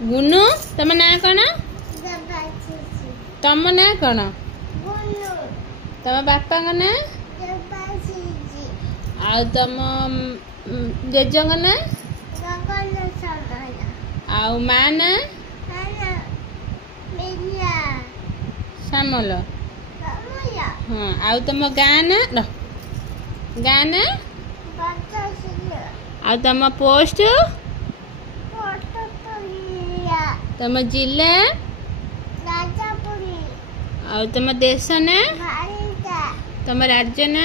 गुनु तुम ना कौन तुम ना कौन तुम बापा ना आ तुम जेज ना आ माँ ना श्यामल हाँ आ तुम गाँ ना गाँ ना आ तुम पोस्ट तुम जिला आ तुम देश ना तुम राज्य ना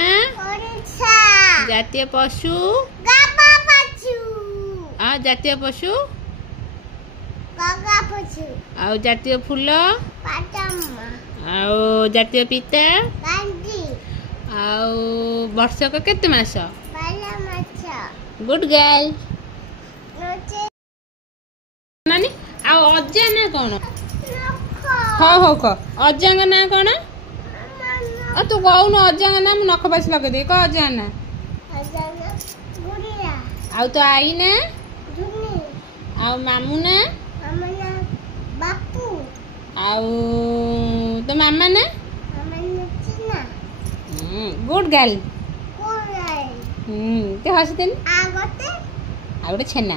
जातीय पशु आ जातीय पशु आ जातीय फूल आ जातीय पिता आ वर्षक केते मास गुड गर्ल नानी आ अज्जा ना कौन हाँ हो क अज्जा ना कौन आ तू कहून अज्जा ना मु नख पास लगे दे कह अज्जा ना आ तो आई ना आ मामू ना आ तो मामा ना गुड गर्ल ते हसी देनी आ गोटे छेना